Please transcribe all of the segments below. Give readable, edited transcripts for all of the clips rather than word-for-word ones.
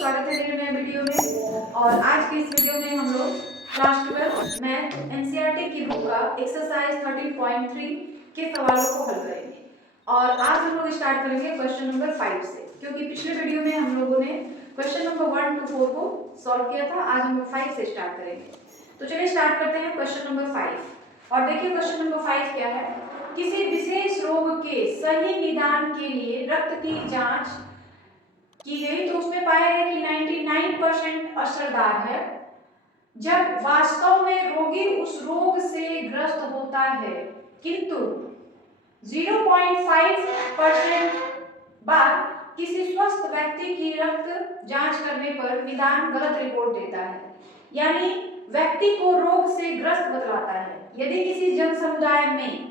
स्वागत है मेरे नए वीडियो में। और आज की इस वीडियो में हम लोग क्लास 12 मैथ एनसीईआरटी की बुक का एक्सरसाइज 13.3 के सवालों को हल करेंगे। और आज हम लोग स्टार्ट करेंगे क्वेश्चन नंबर 5 से, क्योंकि पिछले वीडियो में हम लोगों ने क्वेश्चन नंबर 1 to 4 को सॉल्व किया था। आज हम लोग 5 से स्टार्ट करेंगे। तो चलिए स्टार्ट करते हैं क्वेश्चन नंबर 5। और देखिए क्वेश्चन नंबर 5 क्या है। किसी विशेष रोग के सही निदान के लिए रक्त की जांच की गई तो उसमें पाया गया कि 99% असरदार है, जब वास्तव में रोगी उस रोग से ग्रस्त होता है, किंतु 0.5% बार किसी स्वस्थ व्यक्ति की रक्त जांच करने पर निदान गलत रिपोर्ट देता है, यानी व्यक्ति को रोग से ग्रस्त बतलाता है। यदि किसी जन समुदाय में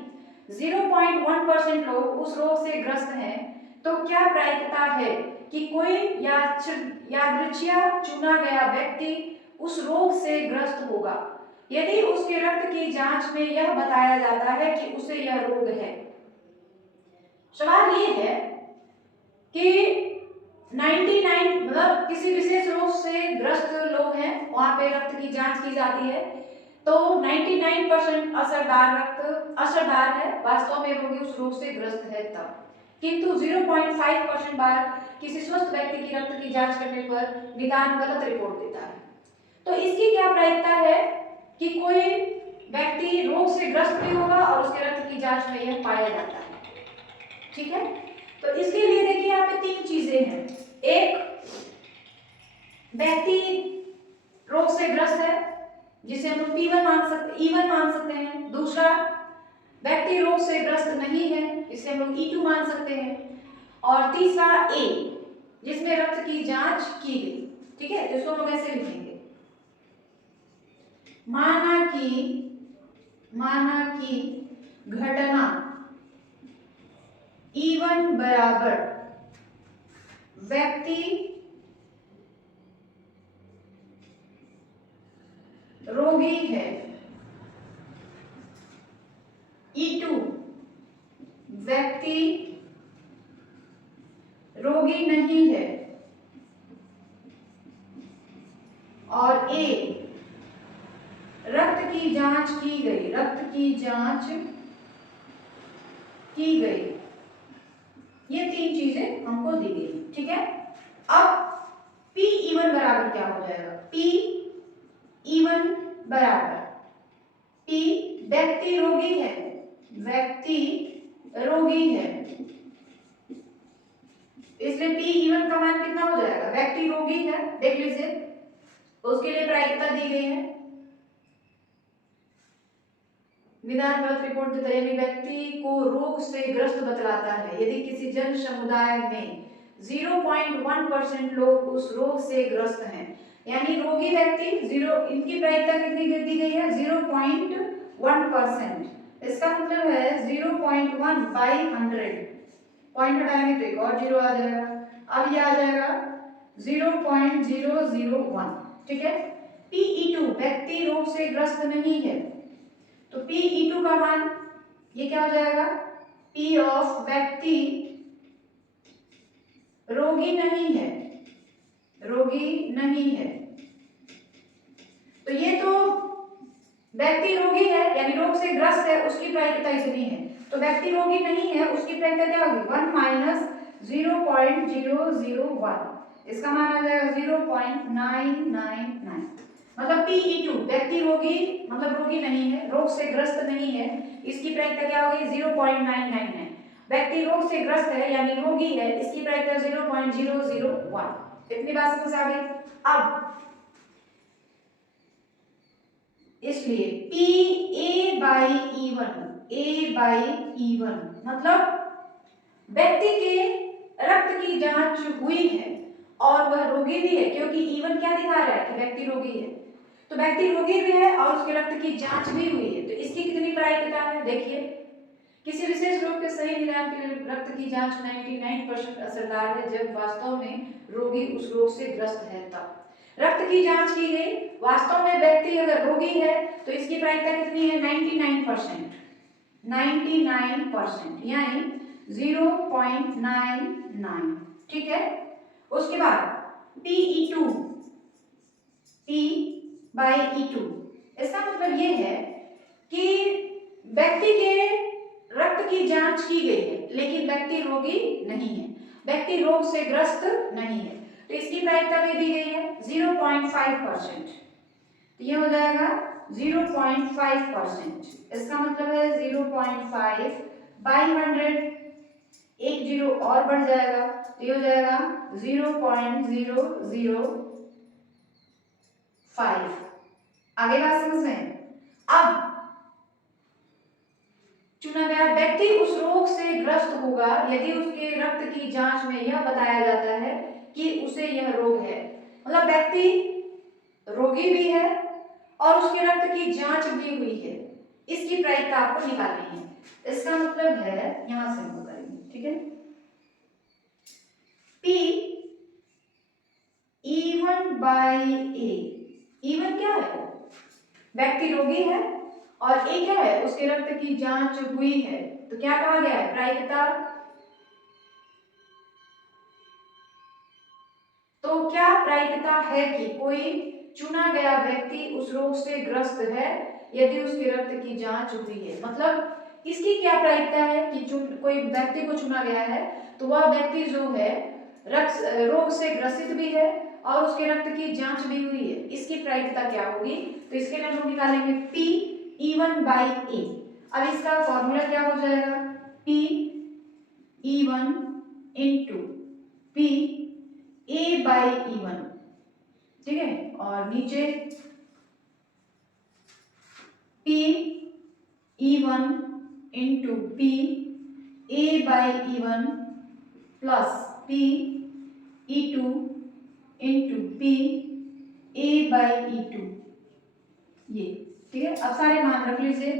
0.1% लोग उस रोग से ग्रस्त हैं, तो क्या प्रायिकता है कि कोई यादृच्छिक चुना गया व्यक्ति उस रोग से ग्रस्त होगा, यदि उसके रक्त की जांच में यह बताया जाता है कि उसे यह रोग है। सवाल ये है कि 99 मतलब किसी विशेष रोग से ग्रस्त लोग हैं, वहां पे रक्त की जांच की जाती है, तो 99% असरदार है, वास्तव में रोगी उस रोग से ग्रस्त है तब, किंतु 0.5% बार किसी स्वस्थ व्यक्ति की रक्त की जांच करने पर निदान गलत रिपोर्ट देता है। तो इसकी क्या प्रायिकता है कि कोई व्यक्ति रोग से ग्रस्त भी होगा और उसके रक्त की जांच में यह पाया जाता है। ठीक है, तो इसके लिए देखिए यहाँ पे 3 चीजें हैं। एक, व्यक्ति रोग से ग्रस्त है, जिसे हम लोग P1 मान सकते हैं। दूसरा, व्यक्ति रोग से ग्रस्त नहीं है, इसे हम लोग E2 मान सकते हैं। और तीसरा A, जिसमें रक्त की जांच की गई। ठीक है, तो इसको हम लोग ऐसे लिखेंगे, माना कि घटना E1 बराबर व्यक्ति रोगी है, E2 व्यक्ति रोगी नहीं है, और A, रक्त की जांच की गई। ये 3 चीजें हमको दी गई। ठीक है, अब P1 बराबर क्या हो जाएगा। P1 बराबर P, व्यक्ति रोगी है, इसलिए P1 का मान कितना हो जाएगा, व्यक्ति रोगी है। देख लीजिए, उसके लिए प्रायिकता दी गई है, निदान गलत रिपोर्ट देता है, यानी व्यक्ति को रोग से ग्रस्त बतलाता है यदि किसी जन समुदाय में 0.1% लोग उस रोग से ग्रस्त हैं, यानी रोगी व्यक्ति इनकी प्रायिकता कितनी दी गई है, 0.1%। इसका मतलब है 0.1 बाई 100, पॉइंट हटाएंगे तो एक और 0 आ जाएगा। अब ये आ जाएगा 0.001। ठीक है, Pe2 व्यक्ति रोग से ग्रस्त नहीं है, तो Pe2 का मान ये क्या हो जाएगा, P ऑफ व्यक्ति रोगी नहीं है। तो ये तो व्यक्ति रोगी है, यानी रोग से ग्रस्त है, उसकी प्रायिकता इतनी है। तो व्यक्ति रोगी नहीं है, उसकी प्रायिकता क्या होगी, 1 माइनस 0.001, इसका मान आ जाएगा 0.999। मतलब Pe2 व्यक्ति रोगी मतलब रोगी नहीं है, रोग से ग्रस्त नहीं है, इसकी प्रायिकता क्या होगी, 0.999। व्यक्ति रोग से ग्रस्त है यानी रोगी है, इसकी प्रायिकता 0.001। इतनी बात समझ आ गई। अब इसलिए Pa बाई E1 मतलब व्यक्ति के रक्त की जांच हुई है और वह रोगी भी है, क्योंकि E1 क्या दिखा रहा है कि व्यक्ति रोगी है, तो व्यक्ति रोगी भी है और उसके रक्त की जांच भी हुई है। तो इसकी कितनी प्रायिकता है, देखिए, किसी विशेष रोग के सही निदान के लिए रक्त की जांच 99% असरदार है, जब वास्तव में रोगी उस रोग से ग्रस्त है तब। रक्त की जांच की गई, वास्तव में व्यक्ति अगर रोगी है तो इसकी प्रायिकता कितनी है, 99%, यानी 0.99। ठीक है, उसके बाद PE2 P by E2। इसका मतलब ये है कि व्यक्ति के रक्त की जांच की गई है लेकिन व्यक्ति रोगी नहीं है, व्यक्ति रोग से ग्रस्त नहीं है, तो इसकी प्रायिकता दे दी गई है 0.5%। तो ये हो जाएगा 0.5%। इसका मतलब है 0.5 बाई 100, एक जीरो और बढ़ जाएगा तो ये हो जाएगा 0.005। आगे बात समझ में। अब चुना गया व्यक्ति उस रोग से ग्रस्त होगा यदि उसके रक्त की जांच में यह बताया जाता है कि उसे यह रोग है। मतलब व्यक्ति रोगी भी है और उसके रक्त की जांच भी हुई है, इसकी प्रायिकता आपको निकालनी है। इसका मतलब है यहां से हम करेंगे, ठीक है। P E1 by A। E1 क्या है? व्यक्ति रोगी है और A क्या है? उसके रक्त की जांच हुई है, तो क्या कहा गया है? प्रायिकता। तो क्या प्रायिकता है कि कोई चुना गया व्यक्ति उस रोग से ग्रस्त है यदि उसके रक्त की जांच हुई है। मतलब इसकी क्या प्रायिकता है कि कोई व्यक्ति को चुना गया है तो वह व्यक्ति जो है रोग से ग्रसित भी है और उसके रक्त की जांच भी हुई है, इसकी प्रायिकता क्या होगी? तो इसके लिए हम लोग निकालेंगे P E1 बाई A। अब इसका फॉर्मूला क्या हो जाएगा? P E1 into P A by E1, ठीक है। और नीचे P E1 into P A by E1 plus P E2 into P A by E2, ये ठीक है। अब सारे मान रख लीजिए।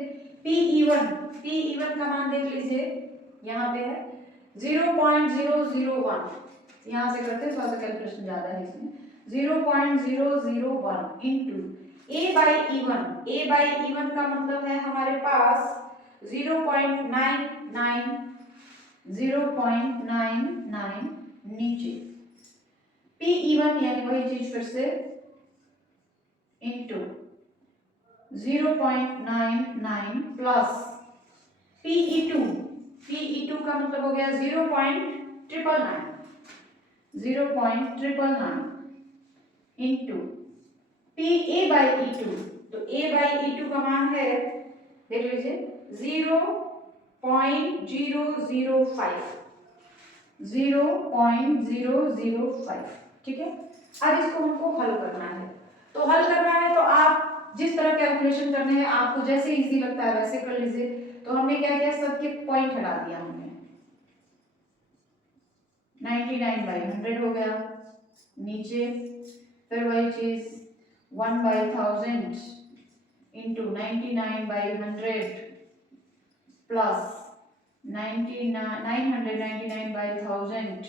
P E1 का मान देख लीजिए, यहाँ पे है 0.001। यहाँ से करते हैं, थोड़ा सा कैलकुलेशन ज्यादा है इसमें। 0.001 इंटू A बाई E1 का मतलब है हमारे पास 0.99 नीचे PE1 यानी वही चीज फिर से इंटू 0.99 प्लस PE2 का मतलब हो गया 0.999 इंटू PA बाई E2। तो A बाई E2 का मान है, देख लीजिए 0.005, ठीक है। अब इसको हमको हल करना है, तो हल करना है तो आप जिस तरह कैलकुलेशन करने हैं आपको जैसे इजी लगता है वैसे कर लीजिए। तो हमने क्या किया, सबके पॉइंट हटा दिया हमने। 99 बाई 100 हो गया, नीचे फिर वही चीज 1 by 1000 into 99 by 100 plus 999 by 1000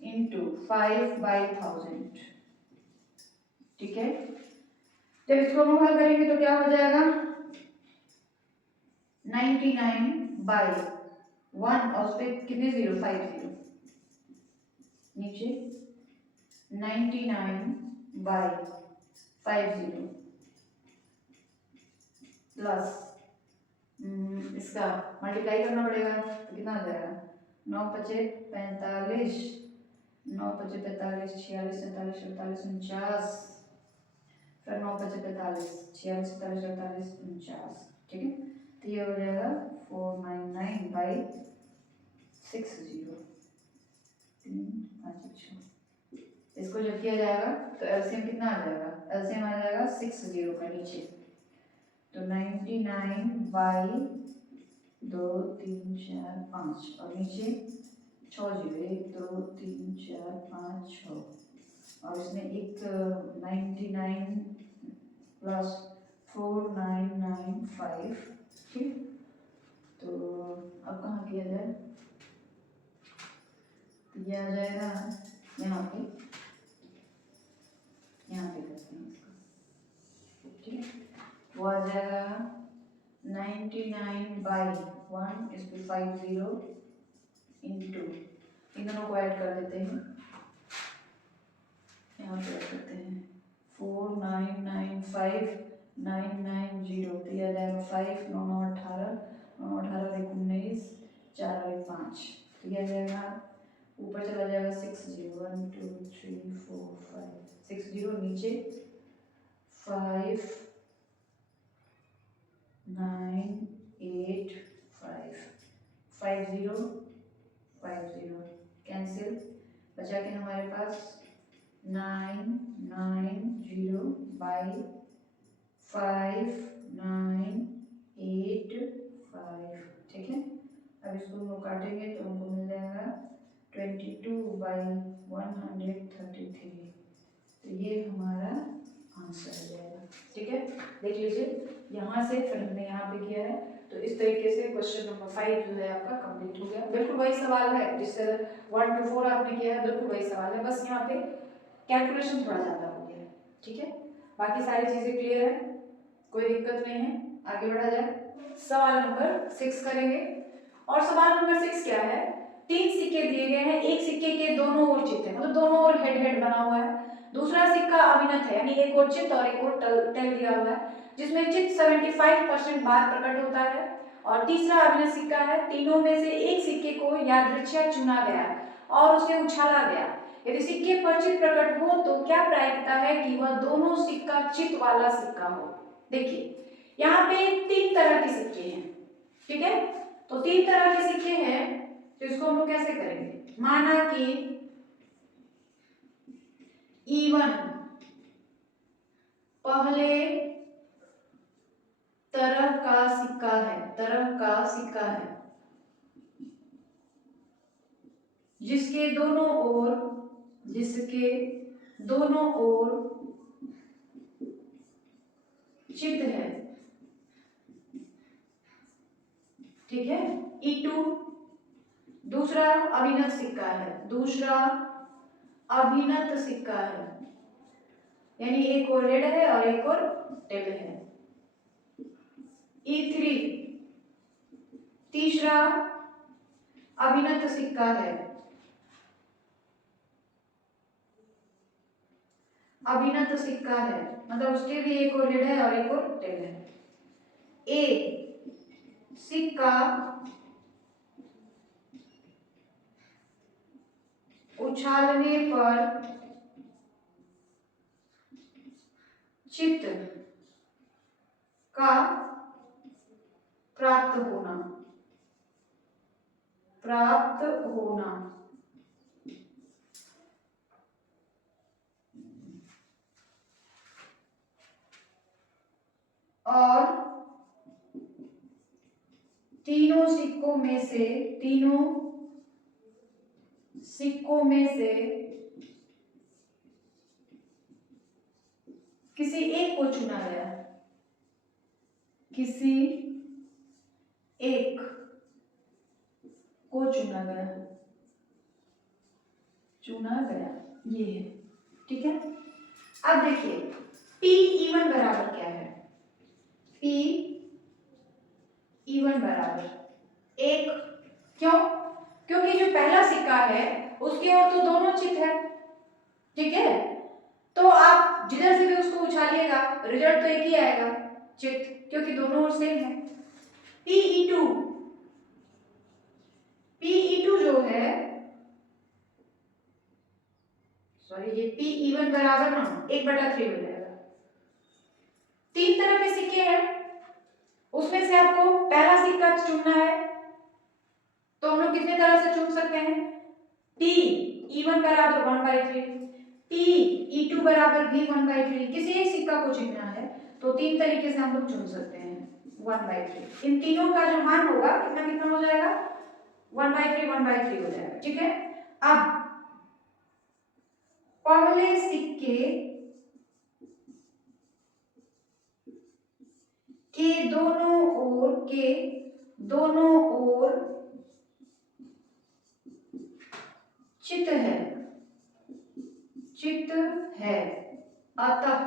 into 5 by 1000, ठीक है। जब इसको हम हल करेंगे तो क्या हो जाएगा, 99 बाई 1 और उस पर कितने जीरो, 50, नीचे 99 बाई 50 प्लस इसका मल्टीप्लाई करना पड़ेगा तो कितना हो जाएगा, 9 पचे 45, 9 पचे 45, 46 47 48 49, फिर 9 पचे 45, 46 47 48 49, ठीक है। तो ये हो जाएगा 499 बाई 60, 3 5 6। इसको जब किया जाएगा तो एलसीएम कितना आ जाएगा, एलसीएम आ जाएगा 60 का नीचे, तो 99 बाई 2 3 4 5 और नीचे 6 जीरो, 1 2 3 4 5 6 और इसमें एक 99 प्लस 4995, ठीक। तो अब कहाँ किया जाए, तो ये आ जाएगा यहाँ पे करते हैं इसको, ठीक है। वो आ जाएगा 99 बाई 1 इस पे 50 इंटू, इन दोनों को ऐड कर देते हैं, यहाँ पे रख देते हैं 4995,990 तो यह आ जाएगा 5 9 9 18 9 18 और 19 4 और 5 तो यह आ जाएगा ऊपर चला जाएगा 60 1 2 3 4 5 60 नीचे 5 9 8 5 50 50 कैंसिल बचा के हमारे पास 990 बाई 5985 ठीक है। अब इसको हम लोग काटेंगे तो हमको मिल जाएगा 22/133 तो ये हमारा आंसर हो जाएगा। ठीक है, देख लीजिए यहाँ से फिर हमने यहाँ पे किया है तो इस तरीके से क्वेश्चन नंबर 5 जो है आपका कंप्लीट हो गया। बिल्कुल वही सवाल है जिससे 1 to 4 आपने किया है, बिल्कुल वही सवाल है, बस यहाँ पे कैलकुलेशन थोड़ा ज़्यादा हो गया है। ठीक है, बाकी सारी चीज़ें क्लियर है, कोई दिक्कत नहीं है। आगे बढ़ा जाए, सवाल नंबर 6 करेंगे। और सवाल नंबर 6 क्या है, 3 सिक्के दिए गए हैं, एक सिक्के के दोनों ओर चित्त है, मतलब दोनों ओर हेड हेड बना हुआ है। दूसरा सिक्का अभिनत है, यानी एक ओर चित्त और एक ओर टेल दिया हुआ है, जिसमें चित्त 75% बाद प्रकट होता है। और तीसरा अभिनत सिक्का है, तीनों में से एक सिक्के को यादृच्छिक चुना गया और उसे उछाला गया। यदि सिक्के पर चित्त प्रकट हो तो क्या प्रायिकता है कि वह दोनों सिक्का चित्त वाला सिक्का हो। देखिए यहाँ पे 3 तरह के सिक्के हैं। ठीक है, तो 3 तरह के सिक्के हैं तो इसको हम लोग कैसे करेंगे, माना कि E1 पहले तरह का सिक्का है, जिसके दोनों ओर चित्त है। ठीक है, E2 दूसरा अभिनत सिक्का है, यानी एक और रेड है और एक और टेल है। E3 तीसरा अभिनत सिक्का है, मतलब उसके भी एक और हेड है और एक और टेल है। ए सिक्का उछालने पर चित्त का प्राप्त होना और तीनों सिक्कों में से किसी एक को चुना गया, ये है। ठीक है, अब देखिए P1 बराबर क्या है, P1 बराबर 1। क्यों? क्योंकि जो पहला सिक्का है उसकी ओर तो दोनों चित्त है। ठीक है, तो आप जिधर से भी उसको उछालिएगा रिजल्ट तो एक ही आएगा, चित्त, क्योंकि दोनों ओर सेम है। Pe2 जो है, सॉरी ये Pe1 बराबर ना 1/3 हो जाएगा। 3 तरह के सिक्के हैं, उसमें से आपको पहला सिक्का चुनना है, तो हम लोग कितने तरह से चुन सकते हैं, Te1 बराबर 1/3, Te2 बराबर भी 1/3, किसी एक सिक्का को चुनना है तो 3 तरीके से हम लोग चुन सकते हैं 1/3। इन तीनों का जो मान होगा कितना कितना हो जाएगा, 1/3 1/3 हो जाएगा। ठीक है, अब पहले सिक्के के दोनों ओर चित्त है, अतः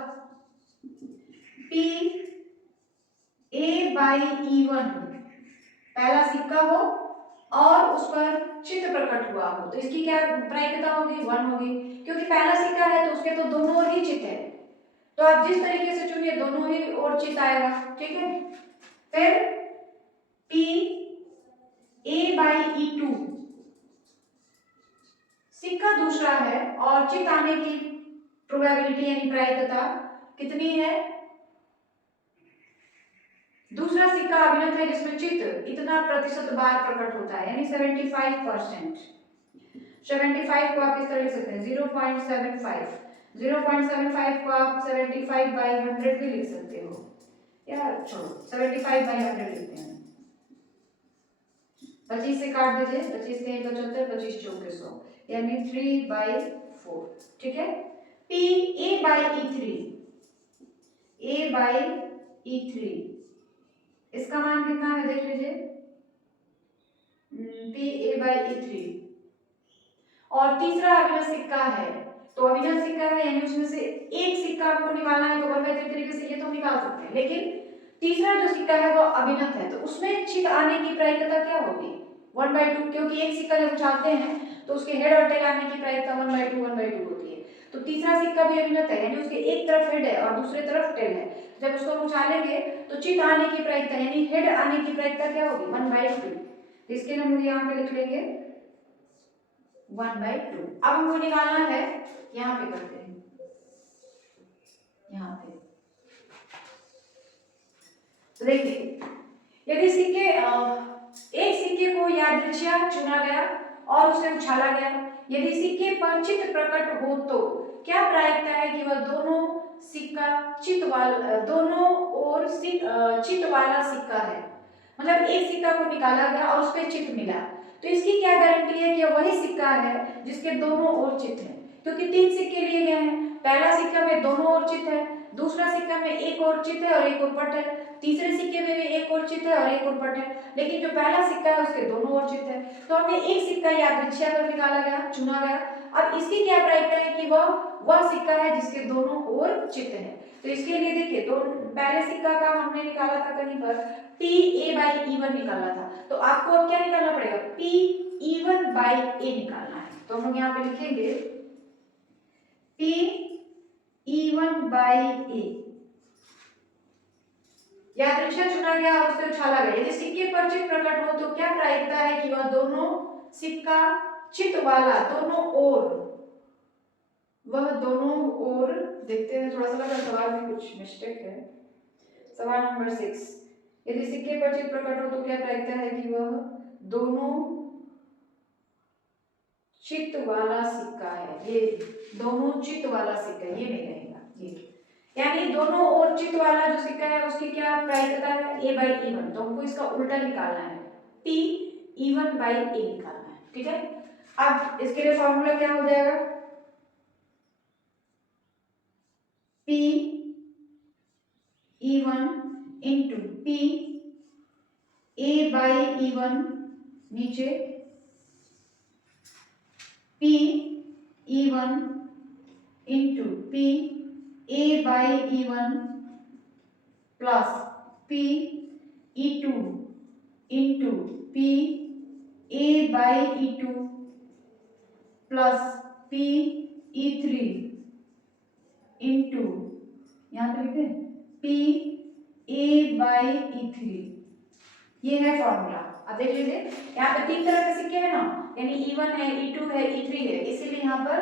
Pa/E1 पहला सिक्का हो और उस पर चित्त प्रकट हुआ हो तो इसकी क्या प्रायिकता होगी, 1 होगी, क्योंकि पहला सिक्का है तो उसके तो तो आप जिस तरीके से चुनिए दोनों ही और चित आएगा, ठीक है। फिर P A/E2 सिक्का दूसरा है और चित आने की प्रोबेबिलिटी यानी प्रायिकता कितनी है? दूसरा सिक्का अभिनत है जिसमें चित इतना प्रतिशत बार प्रकट होता है यानी 75%। 75 को आप इस तरह लिख सकते हैं 0.75। 0.75 को आप 75/100 भी लिख सकते हो, या छोड़ो 75/100 लिखते हैं। 25 से काट दीजिए, 25 के 75, 25 चौके 100 यानी 3/4, ठीक है। P A/E3, A/E3 इसका मान कितना है देख लीजिए, P A/E3। और तीसरा अभिनत सिक्का है, तो अभिनत सिक्का है यानी उसमें से एक सिक्का आपको निकालना है, तो 1/3 तरीके से ये तो निकाल सकते हैं, लेकिन तीसरा जो सिक्का है वो अभिनत है, तो उसमें चित आने की प्रायिकता क्या होगी? 1/2, क्योंकि एक सिक्का जब उछालते हैं तो उसके हेड और टेल आने की प्रायिकता 1/2 होती है। तो तीसरा सिक्का भी अभिनत है यानी उसके एक तरफ हेड है और दूसरे तरफ टेल है, जब उसको हम उछालेंगे तो चित आने की प्रायिकता यानी हेड आने की प्रायिकता क्या होगी? 1/2। तो इसके लिए हम यहाँ पे लिख लेंगे 1/2। अब हमको निकालना है, यहाँ पे करते हैं, यहाँ पे तो देखिए यदि एक सिक्के को यादृच्छिया चुना गया और उसे उछाला गया, यदि सिक्के पर चित प्रकट हो तो क्या प्रायिकता है कि वह दोनों ओर चित वाला सिक्का है? मतलब एक सिक्का को निकाला गया और उस पर चित मिला, तो इसकी क्या गारंटी है कि वही सिक्का है जिसके दोनों ओर चित है? क्योंकि 3 सिक्के लिए गए हैं, पहला सिक्का में दोनों ओर चित है, दूसरा सिक्का में एक और चित है और एक और पट है, तीसरे सिक्के में भी एक और चित है और एक और पट है, लेकिन जो पहला सिक्का है उसके दोनों ओर चित है। तो हमने एक सिक्का यादृच्छिया पर निकाला गया, चुना गया। अब इसकी क्या प्रायिकता है कि वह सिक्का है जिसके दोनों ओर चित है। तो इसके लिए देखिए, तो पहले सिक्का का हमने निकाला था कहीं पर P A/E1 निकालना था, तो आपको अब क्या निकालना पड़ेगा? P E1/A निकालना है। तो हम लोग यहाँ पे लिखेंगे P E1/A। यादृच्छिक चुना गया और उसे उछाला गया, यदि सिक्के पर चित प्रकट हो तो क्या प्रायिकता है कि वह दोनों सिक्का चित वाला दोनों ओर देखते हैं, थोड़ा सा लगा सवाल में कुछ मिस्टेक है। सवाल नंबर 6, यदि सिक्के पर चित प्रकट हो तो क्या प्रायिकता है कि वह दोनों चित वाला सिक्का है? ये दोनों चित वाला सिक्का, ये नहीं रहेगा, ये यानी दोनों ओर चित वाला जो सिक्का है उसकी क्या प्रायिकता है? A/E1। तो हमको इसका उल्टा निकालना है, P E1/A निकालना है, ठीक है। अब इसके लिए फॉर्मूला क्या हो जाएगा? P E1 into P A/E1 नीचे P E1 into P A/E1 plus P E2 into P A/E2 plus P E3 into यहाँ पे लिखते हैं P A/E3। ये है फॉर्मूला। अब देख लीजिए, यहाँ पे 3 तरह के सिक्के हैं ना, यानी E1 है, E2 है, E3 है, इसीलिए यहाँ पर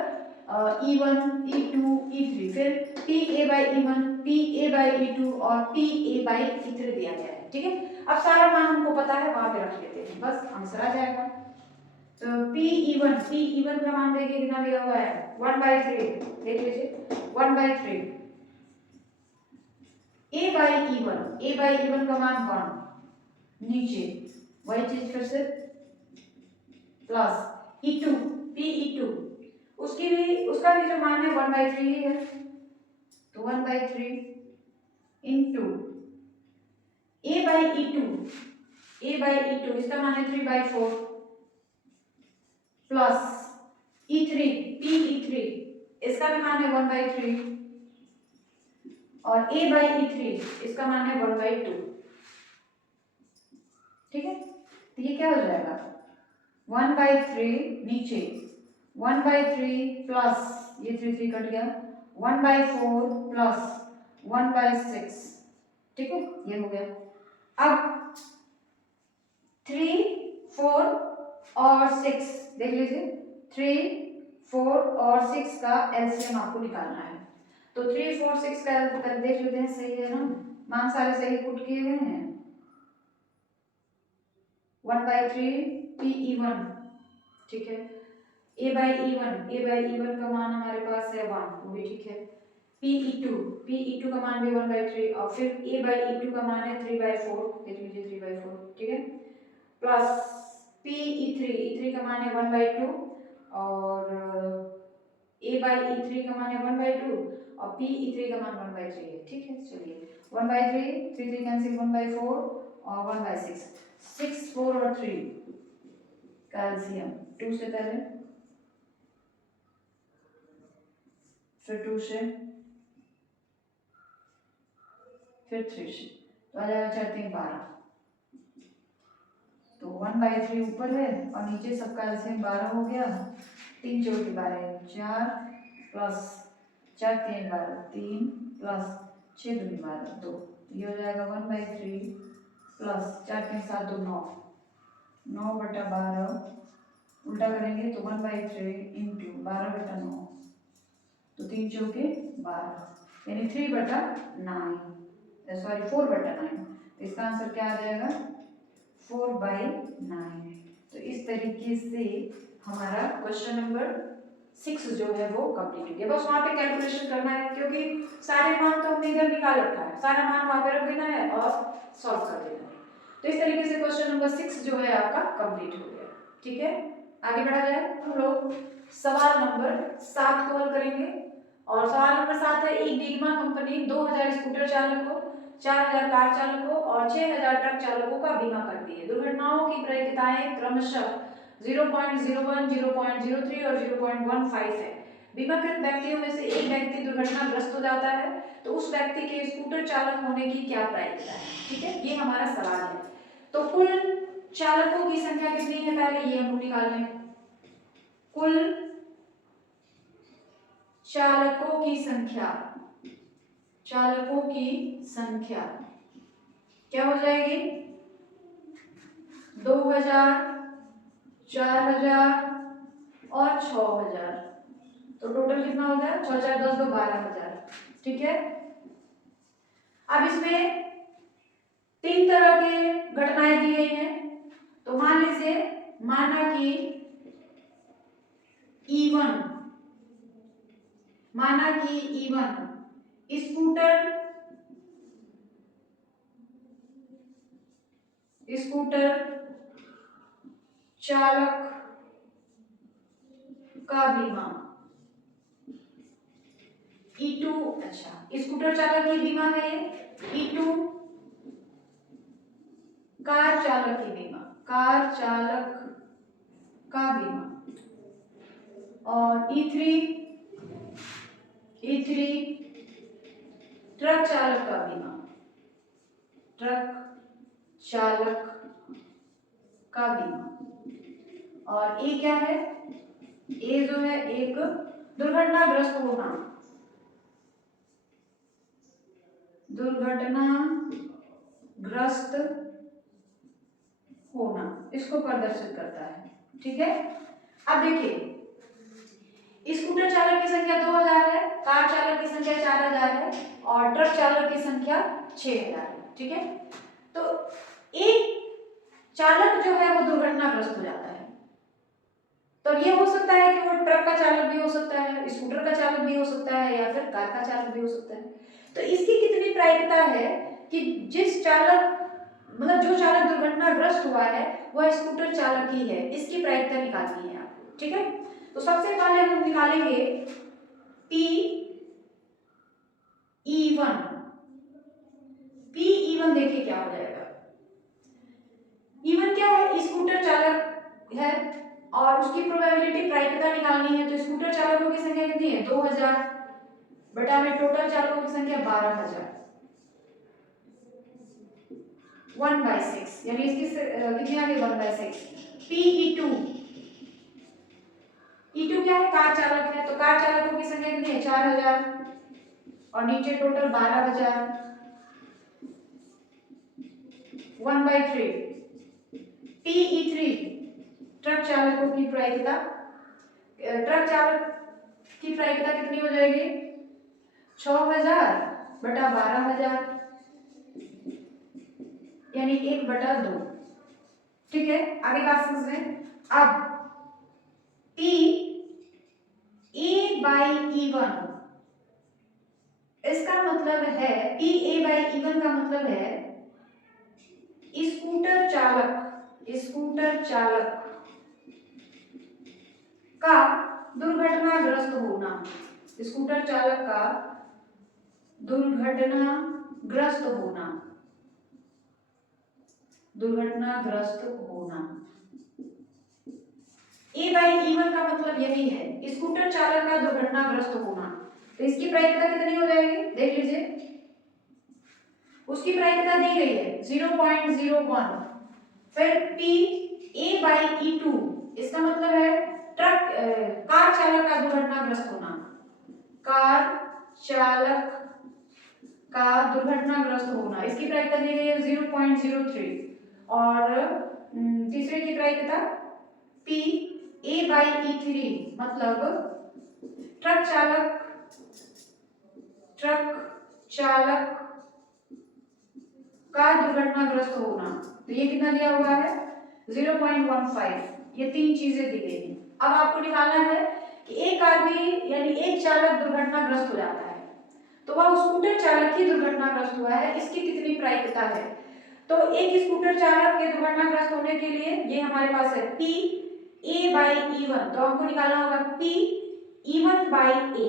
E1 E2 E3, फिर P A/E1 P A/E2 और P A/E3 दिया गया है, ठीक है। अब सारा मान हमको पता है, वहां पे रख लेते हैं, बस आंसर आ जाएगा। तो P E1 का मान देखिए कितना दिया हुआ है, 1/3, देख लीजिए 1/3। A/E1 का मान 1 नीचे, वही चीज फिर से प्लस E2 P E2 उसका भी जो मान है 1/3 ही है, तो 1/3 इंटू A/E2 इसका मान है 3/4 प्लस E3 P E3 इसका भी मान है 1/3 और A/E3 इसका मान है 1/2, ठीक है। तो ये क्या हो जाएगा, 1/3 नीचे 1/3 प्लस ये 3 कट गया, 1/4 प्लस 1/6, ठीक है, ये हो गया। अब 3, 4 और 6 देख लीजिए, 3, 4 और 6 का एलसीएम आपको निकालना है। तो 3, 4, 6 का देख लेते हैं, सही है ना, मान सारे सही पुट किए हुए हैं। 1/3 PE1, ठीक है। A/E1 का मान हमारे पास है 1, वो भी ठीक है। PE2 का मान भी 1/3 और फिर A/E2 का मान है 3/4, देख लीजिए 3/4, ठीक है। प्लस E3 का मान है 1/2 और A/E3 का मान है 1/2 और PE3 का मान 1/3 है, ठीक है। चलिए 1/3, 3 कैंसिल, 1/4 और 1/6, 6, 4 और 3 कैल्शियम 2 से पहले, फिर 2 से, फिर 3 से, तो आ जाएगा 4 3 12। तो 1/3 ऊपर है और नीचे सबका एलसीएम 12 हो गया। 3 4 12, 4 प्लस 4 3 12, 3 प्लस 6 2 12, 2, ये हो जाएगा 1/3 प्लस 4 3 7 2 9, 9/12, उल्टा करेंगे तो 1/3 इंटू 12/9, तो 3 चौके 12, यानी 3/9, सॉरी 4/9। इसका आंसर क्या आ जाएगा, 4/9। तो इस तरीके से हमारा क्वेश्चन नंबर 6 जो है वो कंप्लीट हो गया। बस वहां पे कैलकुलेशन करना है, क्योंकि सारे मान तो हमने इधर निकाल रखा है, सारा मान वहां पे रख देना है और सॉल्व कर देना है। तो इस तरीके से क्वेश्चन नंबर 6 जो है आपका कंप्लीट हो गया, ठीक है। आगे बढ़ा जाए, हम लोग सवाल नंबर 7 को हल करेंगे। और सवाल नंबर 7 है, एक बीमा कंपनी 2000 स्कूटर चालकों, 4000 कार चालकों और 6000 ट्रक चालकों का बीमा करती है। दुर्घटनाओं की प्रायिकताएं क्रमशः 0.01, 0.03 और 0.15 है। बीमाकृत व्यक्तियों में से एक व्यक्ति दुर्घटनाग्रस्त हो जाता है, तो उस व्यक्ति के स्कूटर चालक होने की क्या प्रायिकता है, ठीक है, ये हमारा सवाल है। तो कुल चालकों की संख्या कितनी है, पहले ये हमको निकालना है। कुल चालकों की संख्या, चालकों की संख्या क्या हो जाएगी, 2000, 4000 और 6000, तो टोटल कितना हो गया, 6000 10 2 12000, ठीक है। अब इसमें 3 तरह के घटनाएं दी गई हैं, तो मान लीजिए, माना कि E1, माना कि E1 स्कूटर चालक का बीमा, E2, अच्छा स्कूटर चालक की बीमा है ये, E2 कार चालक की बीमा, कार चालक का बीमा, और E3 ट्रक चालक का बीमा, ट्रक चालक का बीमा। और ए क्या है, ए जो है एक दुर्घटनाग्रस्त होना, दुर्घटनाग्रस्त होना, इसको प्रदर्शित करता है, ठीक है। अब देखिए, स्कूटर चालक की संख्या 2000 है, कार चालक की संख्या 4000 है और ट्रक चालक की संख्या 6000 है, ठीक है। तो एक चालक जो है वो दुर्घटनाग्रस्त हो जाता है, तो ये हो सकता है कि वो ट्रक का चालक भी हो सकता है, स्कूटर का चालक भी हो सकता है या फिर कार का चालक भी हो सकता है। तो इसकी कितनी प्रायिकता है कि जिस चालक, मतलब जो चालक दुर्घटनाग्रस्त हुआ है वह स्कूटर चालक ही है, इसकी प्रायिकता निकालनी है आपको, ठीक है। तो सबसे पहले हम निकालेंगे P E1, देखिए क्या हो जाएगा। E1 क्या है, स्कूटर चालक है और उसकी प्रोबेबिलिटी प्रायिकता निकालनी है, तो स्कूटर चालकों की संख्या कितनी है, 2000 बटा में टोटल चालकों की संख्या 12000, 1/6, यानी इसकी कितनी आ गई, 1/6। PE2, E2 क्या है, कार चालक है, तो कार चालकों की संख्या कितनी है, 4000 और नीचे टोटल 12,000 1/3 PE3 ट्रक चालकों की प्रायिकता, ट्रक चालक की प्रायिकता कितनी हो जाएगी 6,000 बटा 12,000 यानी 1/2। ठीक है, आगे बात समझ में। अब P A/E1 इसका मतलब है, P A/E1 का मतलब है स्कूटर चालक का दुर्घटनाग्रस्त होना, स्कूटर चालक का दुर्घटनाग्रस्त होना, A/E1 का मतलब यही है, स्कूटर चालक का दुर्घटनाग्रस्त होना। तो इसकी प्रायिकता कितनी हो जाएगी देख लीजिए, उसकी प्रायिकता दी गई है 0.01। फिर P A/E2 इसका मतलब है कार चालक का दुर्घटनाग्रस्त होना, कार चालक का दुर्घटनाग्रस्त होना, इसकी प्रायिकता दी गई है 0.03। और तीसरे की प्रायिकता P A/E3 मतलब ट्रक चालक का दुर्घटनाग्रस्त होना, तो ये कितना दिया हुआ है 0.15। ये तीन चीजें दी गई हैं। अब आपको निकालना है कि एक आदमी यानी एक चालक दुर्घटनाग्रस्त हो जाता है, तो वह स्कूटर चालक ही दुर्घटनाग्रस्त हुआ है, इसकी कितनी प्रायिकता है। तो एक स्कूटर चालक के दुर्घटनाग्रस्त होने के लिए ये हमारे पास है P A/E1, तो हमको निकालना होगा P E1/A,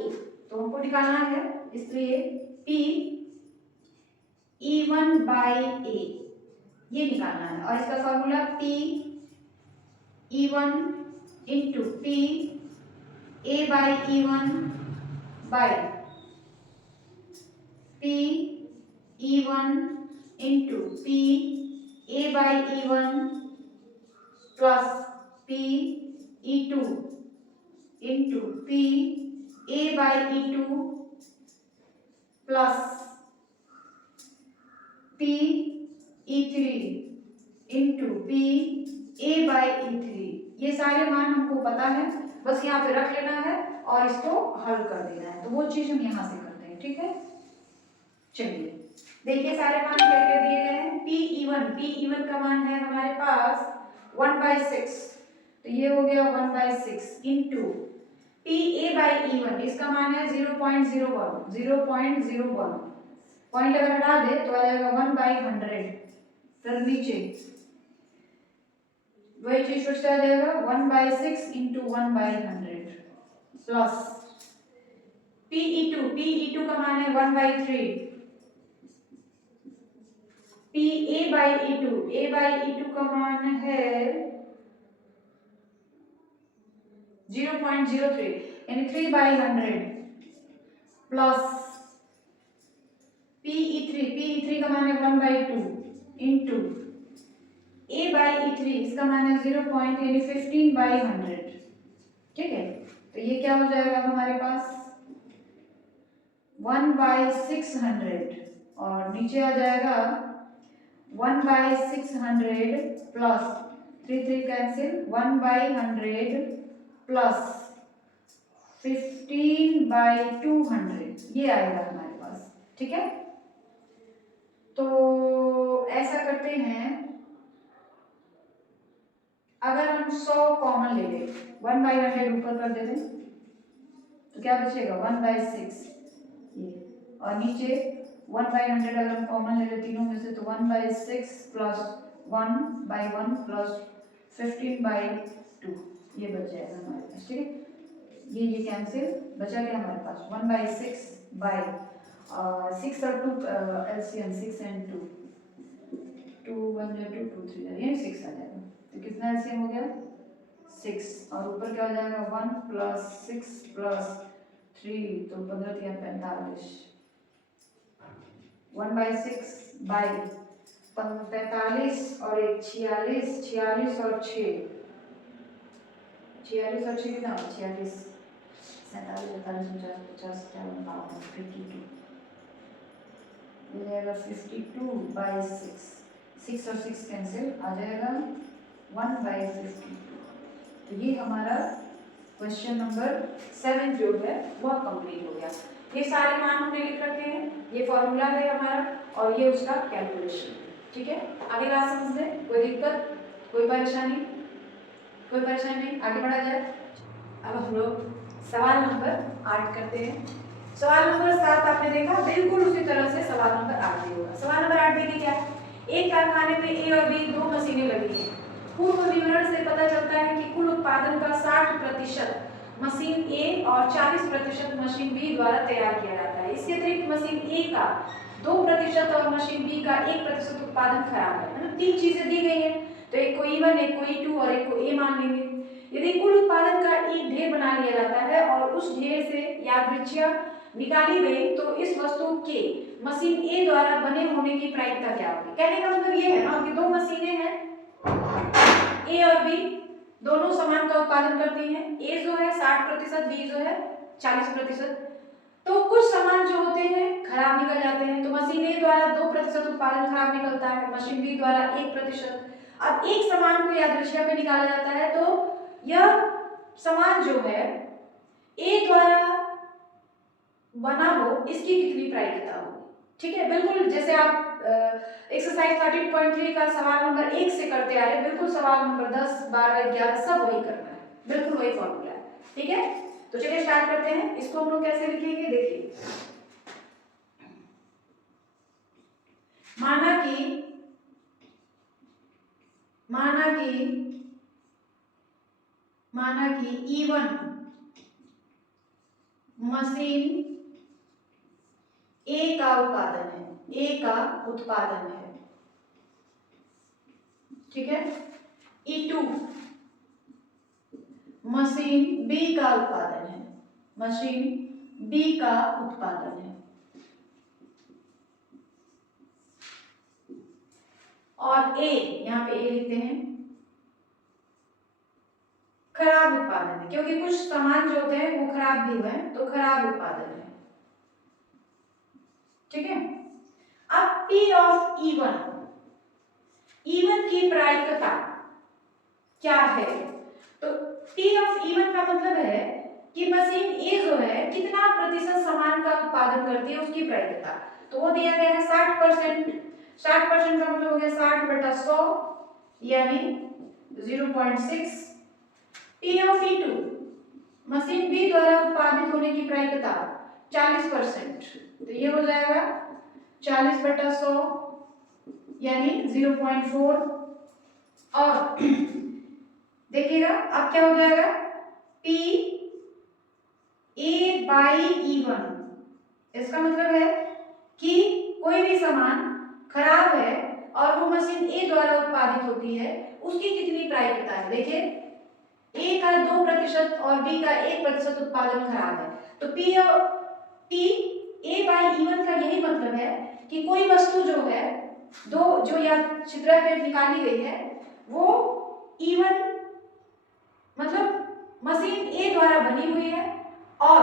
तो हमको निकालना है, इसलिए P E1/A ये निकालना है। और इसका formula P E1 into P A/E1 by P E1 into P A/E1 plus P E2 into P A/E2 plus P E3 into P A/E3। ये सारे मान हमको पता है, बस यहाँ पे रख लेना है और इसको हल कर देना है, तो वो चीज हम यहाँ से करते हैं। ठीक है, चलिए देखिए सारे मान क्या क्या दिए गए हैं। P E1 का मान है हमारे पास 1/6, तो ये हो गया 1/6 इंटू P A/E1 इसका मान है 0.01 पॉइंट अगर हटा दे तो आ जाएगा 1/100। फिर नीचे वही चीज फिर से आ जाएगा 1/6 इंटू 1/100 प्लस PE2 का मान है 1/3। P A/E2 का मान है 0.03 यानी 3/100 प्लस PE3 का मान है 1/2 इंटू A/E3 इसका मान है 0. यानी 15/100। ठीक है, तो ये क्या हो जाएगा हमारे पास 1/600 और नीचे आ जाएगा 1/600 प्लस 3 कैंसिल 1/100 प्लस 15/200 ये आएगा हमारे पास। ठीक है, तो ऐसा करते हैं, अगर हम 100 कॉमन ले लें 1/100 ऊपर कर देते तो क्या बचेगा 1/6 ये, और नीचे 1/100 अगर हम कॉमन ले लें तीनों में से तो 1/6 प्लस 1/1 प्लस 15/2 ये बच जाएगा हमारे पास। ठीक है, ये कैंसिल बचा क्या हमारे पास 1/6 बाय 6 और 2 एलसीएम 6 एंड 2 2 1 2 2 3 ये 6 आ जाएगा, तो कितना एलसीएम हो गया 6 और ऊपर क्या हो जाएगा 1 प्लस 6 प्लस 3 तो 15 या 45 1/6 बाय 45 और 1 46 और 6 46 और 6 कितना 46 47 48 50 51 52 52 ये जाएगा 52/6, 6 और 6 कैंसिल, आ जाएगा 1/52। तो ये हमारा क्वेश्चन नंबर 7 जो है वह कंप्लीट हो गया। ये सारे मान हमने लिख रखे हैं, ये फॉर्मूला है हमारा और ये उसका कैलकुलेशन। ठीक है, आगे बात समझ लें, कोई दिक्कत, कोई परेशानी? कोई परेशानी नहीं, आगे बढ़ा जाए। अब हम लोग सवाल नंबर 8 करते हैं। सवाल नंबर 7 आपने देखा, बिल्कुल उसी तरह से सवाल नंबर 8 भी होगा। सवाल नंबर 8 देखिए क्या, एक कारखाने में ए और बी दो मशीनें लगी हैं। पूर्व विवरण से पता चलता है कि कुल उत्पादन का 60% मशीन ए और 40% मशीन बी द्वारा तैयार किया जाता है। इसके अतिरिक्त मशीन ए का 2% और मशीन बी का 1% उत्पादन खराब है। मतलब 3 चीजें दी गई हैं, तो एक को E1, एक को E2 और एक को ए मान लेंगे। यदि कुल उत्पादन का एक ढेर बना लिया जाता है और उस ढेर से यादृच्छिक निकाली गई, तो इस वस्तु के मशीन ए द्वारा बने होने की प्रायिकता क्या होगी? कहने का मतलब ये है ना कि दो मशीनें हैं, ए और बी दोनों सामान का उत्पादन करती हैं। ए जो है 60%, बी जो है 40%। तो कुछ सामान जो होते हैं खराब निकल जाते हैं, तो मशीन ए द्वारा 2% उत्पादन खराब निकलता है, मशीन बी द्वारा 1%। अब एक सामान को यादृच्छिक में निकाला जाता है, तो यह सामान जो है ए द्वारा बना हो, इसकी कितनी प्रायिकता होगी? ठीक है, बिल्कुल जैसे आप एक्सरसाइज 13.3 का सवाल नंबर 1 से करते आ रहे, बिल्कुल सवाल नंबर 10, 12, 11 सब वही करना है, बिल्कुल वही फॉर्मूला है। ठीक है, तो चलिए स्टार्ट करते हैं। इसको हम लोग कैसे लिखेंगे, देखिए, माना कि E1 मशीन ए का उत्पादन है, ठीक है। E2 मशीन बी का उत्पादन है, और ए, यहाँ पे ए लिखते हैं, खराब उत्पादन है, क्योंकि कुछ सामान जो होते हैं वो खराब भी हुए हैं, तो खराब उत्पादन है। ठीक है, अब P ऑफ E1 की प्रायिकता क्या है? तो P ऑफ E1 का मतलब है कि मशीन ए जो है कितना प्रतिशत सामान का उत्पादन करती है, उसकी प्रायिकता। तो वो दिया गया है 60%। 60% का मतलब हो गया 60/100 यानी 0.6। P of E2 machine B द्वारा उत्पादित होने की प्रायिकता 40%, तो ये हो जाएगा 40/100 यानी 0.4। और देखिएगा अब क्या हो जाएगा, P A/E1, इसका मतलब है कि कोई भी सामान खराब है और वो मशीन ए द्वारा उत्पादित होती है, उसकी कितनी प्रायिकता है। देखिए, ए का 2% और बी का 1% उत्पादन खराब है, तो P A/E1 का यही मतलब है कि कोई वस्तु जो है जो या छिद्र पे निकाली गई है, वो E1 मतलब मशीन ए द्वारा बनी हुई है और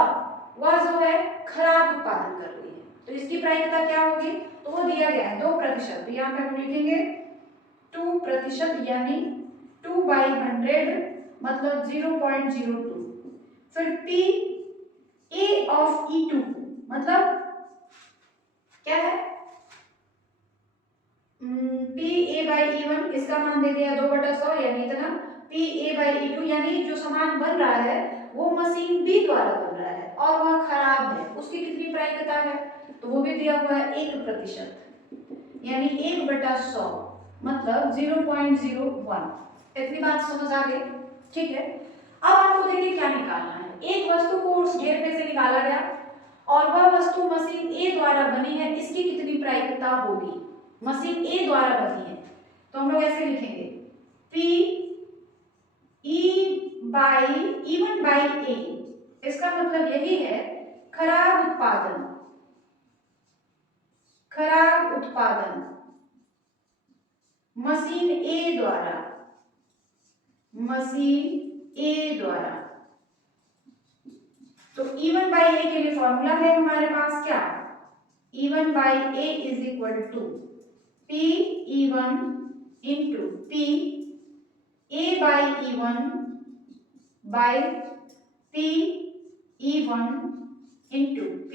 वह जो है खराब उत्पादन कर रही है, तो इसकी प्रायिकता क्या होगी? तो वो दिया गया है 2%, तो यहाँ पे हम लिखेंगे 2% यानी 2/100 मतलब 0.02। फिर P A ऑफ E2 मतलब क्या है, P A/E1, इसका मान दे दिया 2/100 यानी इतना। P A/E2 यानी जो सामान बन रहा है वो मशीन बी द्वारा बन रहा है और वह खराब है, उसकी कितनी प्रायिकता है? तो वो भी दिया हुआ है 1% यानी 1/100 मतलब 0.01। इतनी बात समझ आ गई? ठीक है, अब आपको देखिए क्या निकालना है। एक वस्तु को उस ढेर में से निकाला गया और वह वस्तु मशीन ए द्वारा बनी है, इसकी कितनी प्रायिकता होगी? मशीन ए द्वारा बनी है, तो हम लोग ऐसे लिखेंगे P E1/A, इसका मतलब यही है खराब उत्पादन मशीन ए द्वारा। तो E1/A के लिए फॉर्मूला है हमारे पास क्या, E1 by A is equal to PE1 into P A by E1 by PE1 into P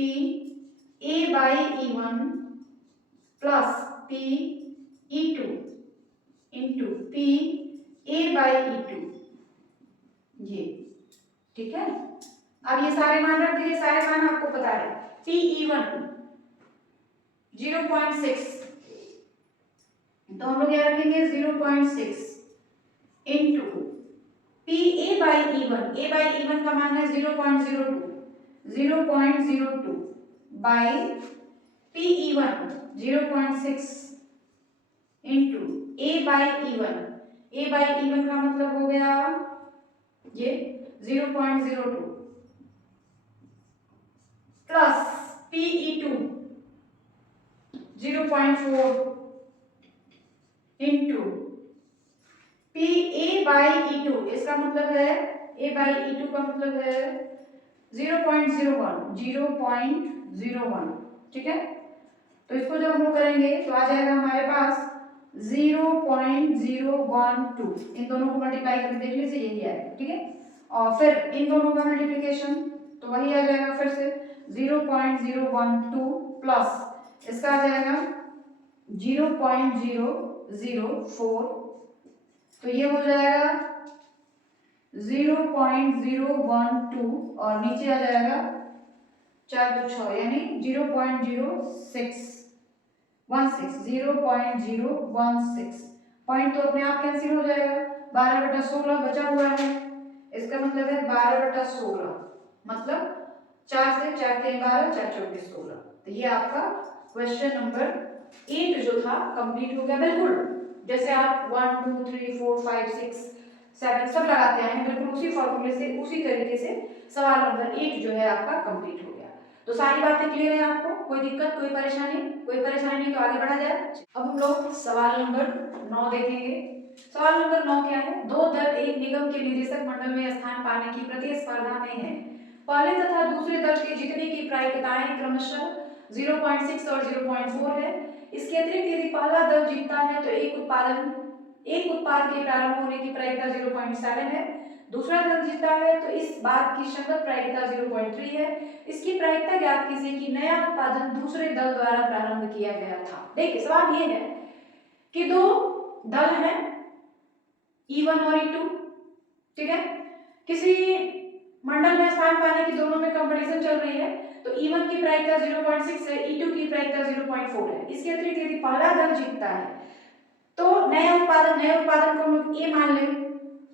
A by E1 plus PE2 into P A by E2, ये ठीक है। अब ये सारे मान रख दीजिए, सारे मान आपको पता है। PE1 0.6, तो हम लोग क्या रखेंगे 0.6 into P A by E1, A by E1 का मान है 0.02 by PE1 0.6 into A by E1, A by E1 का मतलब हो गया ये 0.02 plus PE2 0.4 into P A by E2, इसका मतलब है ए बाई E2 का मतलब है 0.01, ठीक है। तो इसको जब हम लोग करेंगे तो आ जाएगा हमारे पास 0.012, इन दोनों को मल्टीप्लाई करके देख लीजिए, यही आएगा, ठीक है। और फिर इन दोनों का मल्टीप्लिकेशन तो वही आ जाएगा फिर से 0.012 प्लस इसका आ जाएगा 0.004, तो ये हो जाएगा 0.012 और नीचे आ जाएगा 4 2 6 यानी 0.016 पॉइंट तो अपने आप कैंसिल हो जाएगा। 12/16 बचा हुआ है, इसका मतलब है 12/16, मतलब 4 से 4 3 12 4 4 16। तो ये आपका क्वेश्चन नंबर 8 जो था कंप्लीट हो गया। बिल्कुल जैसे आप 1 2 3 4 5 6 7 सब लगाते हैं, बिल्कुल उसी फॉर्मूले से उसी तरीके से सवाल नंबर 8 जो है आपका कंप्लीट हो गया। तो सारी बातें क्लियर है आपको, कोई दिक्कत कोई परेशानी नहीं, तो आगे बढ़ा जाए। अब हम लोग सवाल नंबर 9 देखेंगे। सवाल नंबर 9 क्या है? दो दल एक निगम के निदेशक मंडल में स्थान पाने की प्रतिस्पर्धा में है। पहले तथा दूसरे दल के जीतने की प्रायिकताएं क्रमशः 0.6 और 0.4 है। इसके अतिरिक्त यदि पहला दल जीतता है तो एक उत्पाद के प्रारंभ होने की प्रायिकता 0.7 है। दूसरा दल जीतता है तो इस बात की संगत प्रायिकता 0.3 है। इसकी प्रायिकता ज्ञात कीजिए कि नया उत्पादन दूसरे दल द्वारा प्रारंभ किया गया था। देखिए सवाल ये है कि दो दल हैं E1 और E2, ठीक है। किसी मंडल में स्थान पाने की दोनों में कंपटीशन चल रही है, तो E1 की प्रायिकता 0.6 है, E2 की प्रायिकता 0.4 है। इसके अतिरिक्त यदि पहला दल जीतता है तो नया उत्पादन को हम लोग ए मान लें।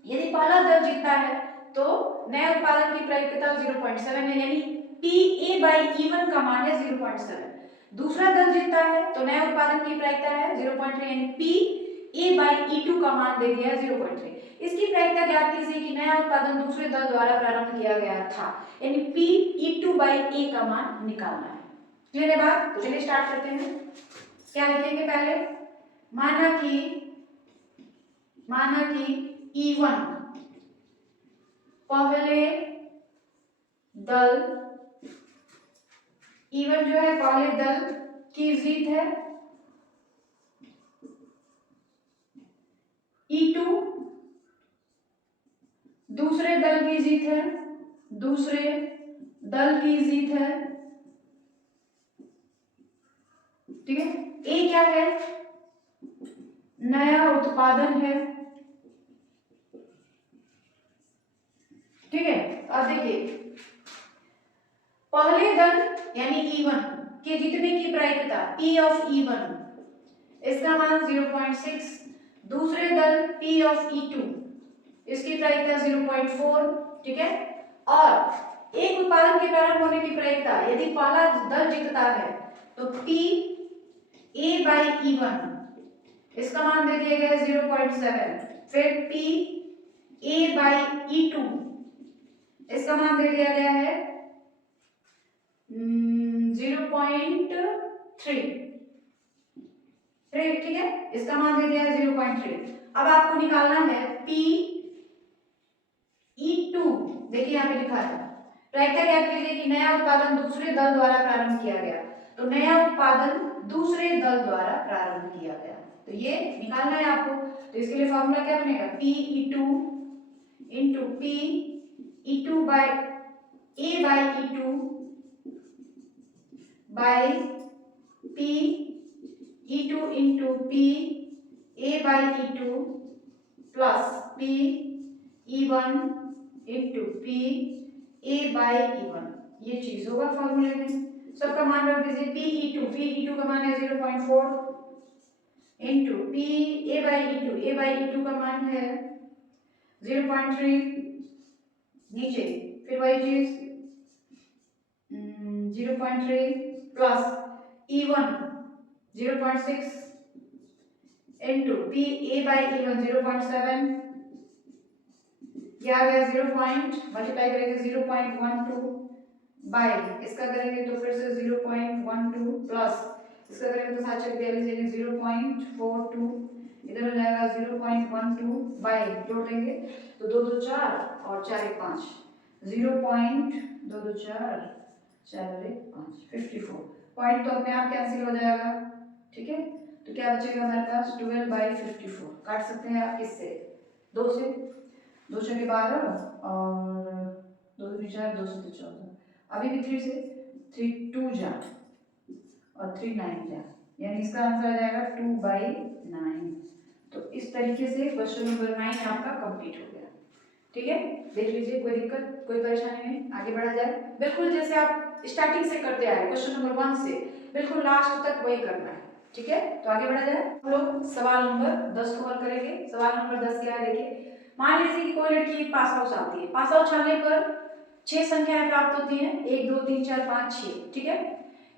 यदि पहला दल जीतता है तो नया उत्पादन की प्रायिकता 0.7 है, यानी PA by E1 का मान है 0.7। दूसरा दल जीतता है तो नया उत्पादन की प्रायिकता है 0.3, यानी PA by E2 का मान दे दिया 0.3। इसकी प्रायिकता ज्ञात कीजिए कि नया उत्पादन दूसरे दल द्वारा प्रारंभ किया गया था, यानी PE2 by A का मान निकालना है। क्लियर है बात? तो चलिए स्टार्ट करते हैं। क्या लिखेंगे पहले? माना कि E1 पहले दल, E1 जो है पहले दल की जीत है, E2 दूसरे दल की जीत है, ठीक है। ए क्या है? नया उत्पादन है, ठीक है। अब देखिए पहले दल यानी E1 के जीतने की प्रायिकता P of E1, इसका मान 0.6। दूसरे दल P of E2, इसकी प्रायिकता 0.4, ठीक है। और एक उत्पादन के प्रारंभ होने की प्रायिकता, यदि पहला दल जीतता है तो P A by E1, इसका मान दे दिया गया है 0.7। फिर P A by E2, इसका मान दे दिया गया है 0.3, ठीक है। इसका मान दे दिया है 0.3। अब आपको निकालना है PE2, देखिए यहाँ पे लिखा है प्रायिकता ज्ञात कीजिए कि नया उत्पादन दूसरे दल द्वारा प्रारंभ किया गया। तो नया उत्पादन उत्पादन दूसरे दल द्वारा प्रारंभ किया गया। तो ये निकालना है आपको। तो इसके लिए फॉर्मूला क्या बनेगा, Pe2 into P E2 by A by E2 by P E2 into P A by E2 plus P E1 into P A by E1। ये चीज होगा फॉर्मूले में। सबका मान रख दीजिए। Pe2 का मान है 0.4 into P A by E2 का मान है 0.3, नीचे फिर वही चीज 0.3 plus E1 0.6 into P A by E1 0.7, ये आ गया 0 मल्टीप्लाई करेंगे 0.12 बाई इसका करेंगे तो फिर से 0.12 प्लस इसका करेंगे तो साथ चल के लीजिए 0.42, इधर हो जाएगा 0.12 बाई जोड़ देंगे तो 2 2 4 और 4 1 5, 0.2 2 4 4 1 5 54 पॉइंट तो अपने आप कैंसिल हो जाएगा। ठीक है, तो क्या बचेगा हमारे पास 12/54। काट सकते हैं आप किससे, 2 से, 2 से 12 और 2 से 4 2 से 14, अभी भी 3 से 3 2 जा और 3 9 जा, यानी इसका आंसर आ जाएगा 2/9। तो इस तरीके से क्वेश्चन नंबर 9 आपका कंप्लीट हो गया। ठीक है, देख लीजिए, कोई दिक्कत कोई परेशानी नहीं, आगे बढ़ा जाए। बिल्कुल जैसे आप स्टार्टिंग से करते आए क्वेश्चन नंबर 1 से बिल्कुल लास्ट तक वही करना है। ठीक है, तो आगे बढ़ा जाए। हम लोग सवाल नंबर 10 को हल करेंगे। सवाल नंबर 10 क्या है, देखिए। मान लीजिए कि कोई लड़की पास आउट आती है। पास आउट छानने पर 6 संख्याएं प्राप्त होती हैं, 1 2 3 4 5 6। ठीक है,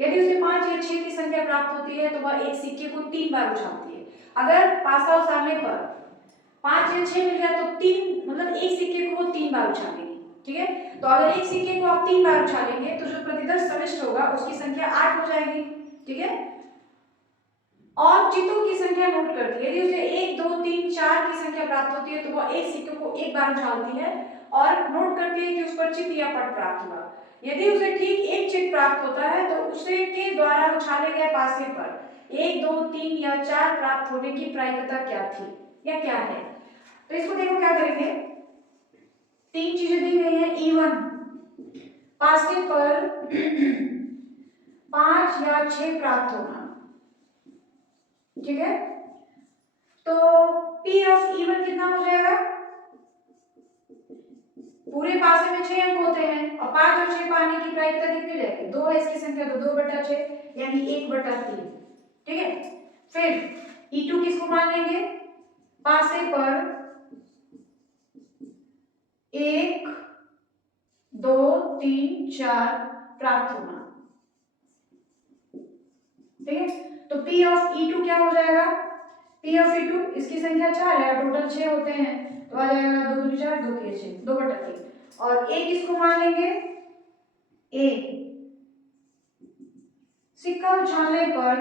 यदि उसे 5 या 6 की संख्या प्राप्त होती है तो वह एक सिक्के को 3 बार उछालती है। अगर पास आउट सामने पर 5 या 6 मिल गया तो 3 मतलब एक सिक्के को वो 3 बार उछालेंगे। ठीक है, तो अगर एक सिक्के को आप 3 बार उछालेंगे तो जो प्रतिदर्श समिष्ट होगा उसकी संख्या 8 हो जाएगी। ठीक है, और चित्तों की संख्या नोट करती है। यदि उसे 1 2 3 4 की संख्या प्राप्त होती है तो वह एक सिक्के को एक बार उछालती है और नोट करती है कि उस पर चित्त या पट प्राप्त हुआ। यदि उसे ठीक एक चित्त प्राप्त होता है तो उसे के द्वारा उछाले गए पासे पर 1 2 3 या 4 प्राप्त होने की प्रायिकता क्या थी या क्या है। तो इसको देखो क्या करेंगे, 3 चीजें दी गई हैं। E1 पासे पर 5 या 6 प्राप्त होना। ठीक है, तो P ऑफ E1 कितना हो जाएगा, पूरे पासे में 6 अंक होते हैं और 5 और 6 पाने की प्रायिकता कितनी रहेगी, 2 है इसकी संख्या, तो 2/6 यानी 1/3। ठीक है, फिर E2 किसको मान लेंगे, पासे पर 1 2 3 4 प्राप्त होना। ठीक है, तो P ऑफ E2 क्या हो जाएगा, P ऑफ E2 इसकी संख्या 4 है, टोटल 6 होते हैं तो आ जाएगा 2 2 4 2 3 6 2/3। और A किसको मान लेंगे, A सिक्का उछालने पर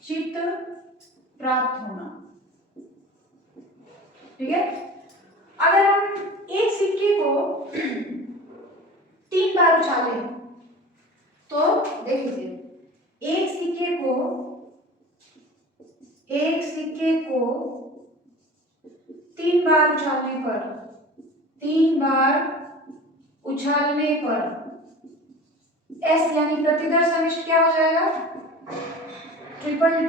चित्त प्राप्त होना। ठीक है, अगर हम एक सिक्के को 3 बार उछालें तो देख लीजिए, एक सिक्के को 3 बार उछालने पर S यानी प्रतिदर्श समिष्ट क्या हो जाएगा, triple T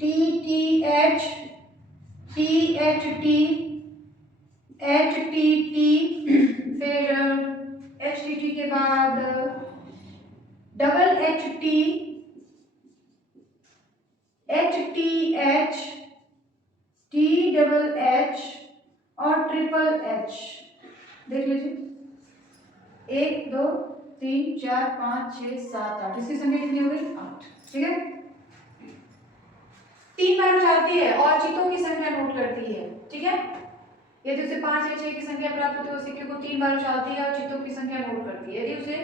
TTH THT HTT, फिर HTT के बाद डबल HT HTH THH और ट्रिपल H। देख लीजिए, 1 2 3 4 5 6 7 8, इसकी संख्या कितनी हो गई, 8। ठीक है, 3 बार उछालती है और चित्तों की संख्या नोट करती है। ठीक है, यदि उसे 5 या 6 की संख्या प्राप्त होती है, उस सिक्के को 3 बार उछालती है और चित्तों की संख्या नोट करती है। यदि उसे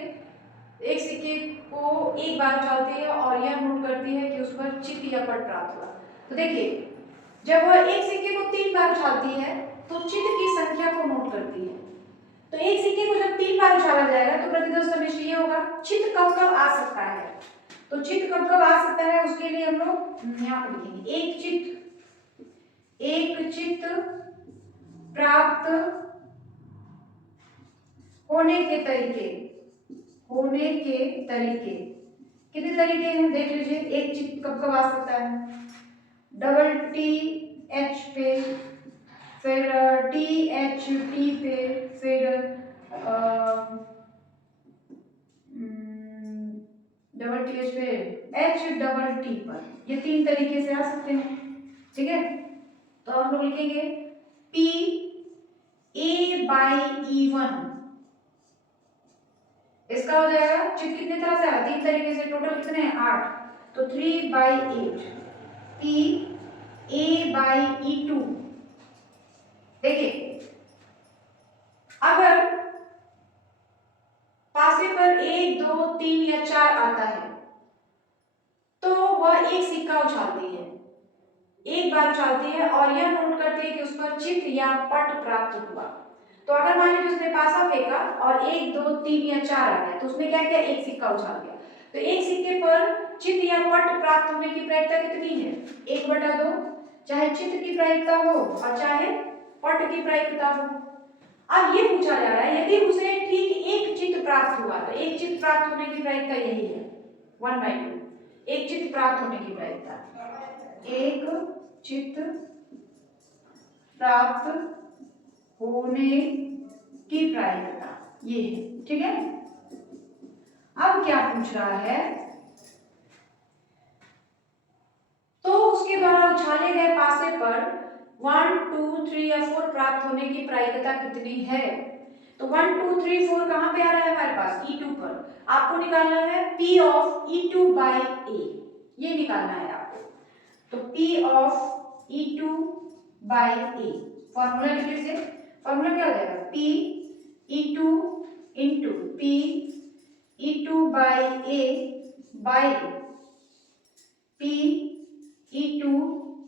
एक सिक्के को एक बार उछालती है और यह नोट करती है कि उस पर चित्त या पट प्राप्त हुआ। तो देखिए, जब वह एक सिक्के को 3 बार उछालती है तो चित्त की संख्या को नोट करती है। बार उछाला जाएगा तो प्रतिध्वनि समिष्टि ये होगा। चित्त कब कब आ सकता है, तो चित्त कब कब आ सकता है उसके लिए हम लोग यहाँ पे लिखेंगे एक चित्त प्राप्त होने के तरीके कितने तरीके हैं देख लीजिए। एक चित्त कब कब आ सकता है, डबल टी एच पे, फिर टी एच टी पे, फिर डबल टी एच पे एच डबल टी पर, ये 3 तरीके से आ सकते हैं। ठीक है, तो हम लोग लिखेंगे P A/E1, इसका हो जाएगा चित्त कितने तरह से आया, 3 तरीके से, टोटल कितने हैं 8, तो 3/8 P A/E2। देखिए अगर पासे पर 1 2 3 या 4 आता है तो वह एक सिक्का उछालती है, एक बार उछालती है और यह नोट करती है कि उस पर चित्त या पट प्राप्त हुआ। तो अगर मान लीजिए उसने पासा फेंका और 1 2 3 या 4 आ गया तो उसने क्या किया, एक सिक्का उछाल दिया। तो एक सिक्के पर चित्त या पट प्राप्त होने की प्रायिकता कितनी है, 1/2, चाहे चित्त की प्रायिकता हो और चाहे पट की प्रायिकता हो। अब ये पूछा जा रहा है यदि उसे ठीक एक चित्त प्राप्त हुआ तो एक चित्त प्राप्त होने की प्रायिकता यही है 1/2, एक चित्त प्राप्त होने की प्रायिकता, एक चित्त प्राप्त होने की प्रायिकता ये है। ठीक है, अब क्या पूछ रहा है, तो उसके द्वारा उछाले गए पासे पर 1 2 3 या 4 प्राप्त होने की प्रायिकता कितनी है। तो 1 2 3 4 कहां पे आ रहा है हमारे पास, E2 पर। आपको निकालना है P of E2 by A, ये निकालना है आपको। तो P of E2 by A, formula लिखिए से, फॉर्मूला क्या हो जाएगा, P E2 into P E2 by A by P E2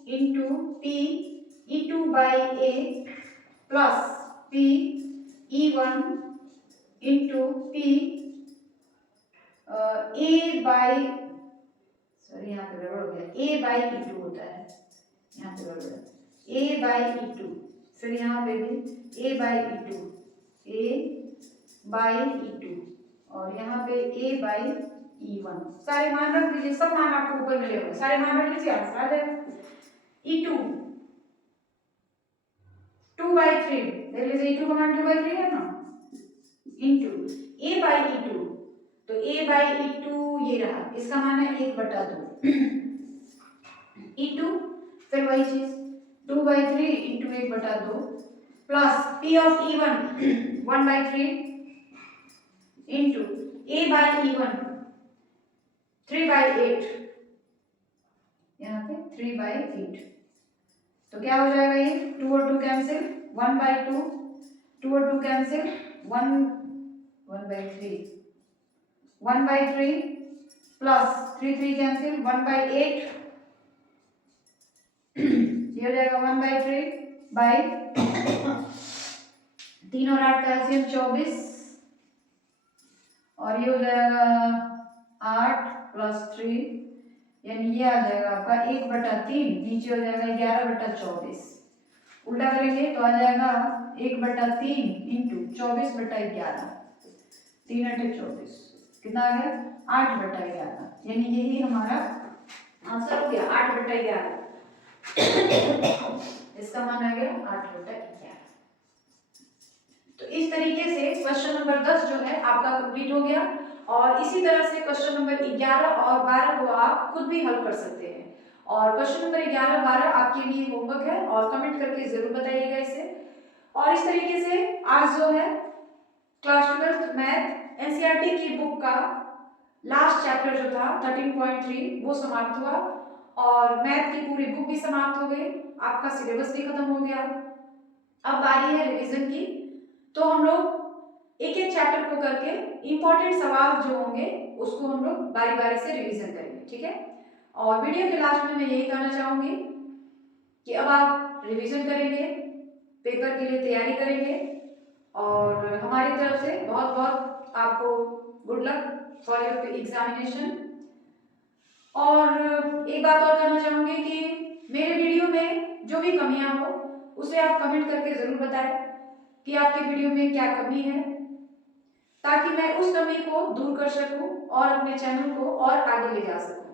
into P E2 by A plus P E1 into P A by, sorry यहाँ पे गड़बड़ हो गया, A by E2 होता है, यहाँ पे गड़बड़ है, A by E2, फिर यहाँ पे भी A by E2, A by E2 और यहाँ पे A by E1, सारे मान रख दीजिए, सब मान आपको ऊपर मिले होंगे, सारे मान रख लीजिए, आंसर आ जाएगा। E2 2/3, देख लीजिए E2 का मान 2/3 है ना, इंटू A by E2, तो A by E2 ये रहा, इसका मान है 1/2 E2, फिर वही चीज 2/3 into 1/2 plus P of E1 1/3 into A by E1 3/8, यहाँ पे 3/8, तो क्या हो जाएगा ये, 2 और 2 कैंसिल, 1/2, 2 और 2 कैंसिल, 1/3 1/3 प्लस 3 3 कैंसिल, 1/8, ये हो जाएगा 1/3 बाई 3 और 8 का एलसीएम 24, और ये हो जाएगा 8 प्लस 3, यानी ये आ जाएगा आपका 1/3, नीचे हो जाएगा 11/24, उल्टा करेंगे तो आ जाएगा 1/3 इंटू 24/11, 3 8 24, कितना आ गया 8/11, यानी यही हमारा आंसर हो गया 8/11, इसका मान आ गया 8/11। तो इस तरीके से क्वेश्चन नंबर 10 जो है आपका कंप्लीट हो गया, और इसी तरह से क्वेश्चन नंबर 11 और 12 को आप खुद भी हल कर सकते हैं। और क्वेश्चन नंबर 11 12 आपके लिए होमवर्क है और कमेंट करके जरूर बताइएगा इसे। और इस तरीके से आज जो है क्लास 12th मैथ एनसीईआरटी की बुक का लास्ट चैप्टर जो था 13.3 वो समाप्त हुआ, और मैथ की पूरी बुक भी समाप्त हो गई, आपका सिलेबस भी खत्म हो गया। अब बारी है रिवीजन की, तो हम लोग एक एक चैप्टर को करके इंपॉर्टेंट सवाल जो होंगे उसको हम लोग बारी बारी से रिवीजन करेंगे, ठीक है। और वीडियो के लास्ट में मैं यही कहना चाहूंगी कि अब आप रिवीजन करेंगे, पेपर के लिए तैयारी करेंगे, और हमारी तरफ से बहुत बहुत आपको good luck for your examination. और एक बात और कहना चाहूँगी कि मेरे वीडियो में जो भी कमियां हो उसे आप कमेंट करके ज़रूर बताएं कि आपके वीडियो में क्या कमी है, ताकि मैं उस कमी को दूर कर सकूं और अपने चैनल को और आगे ले जा सकूं।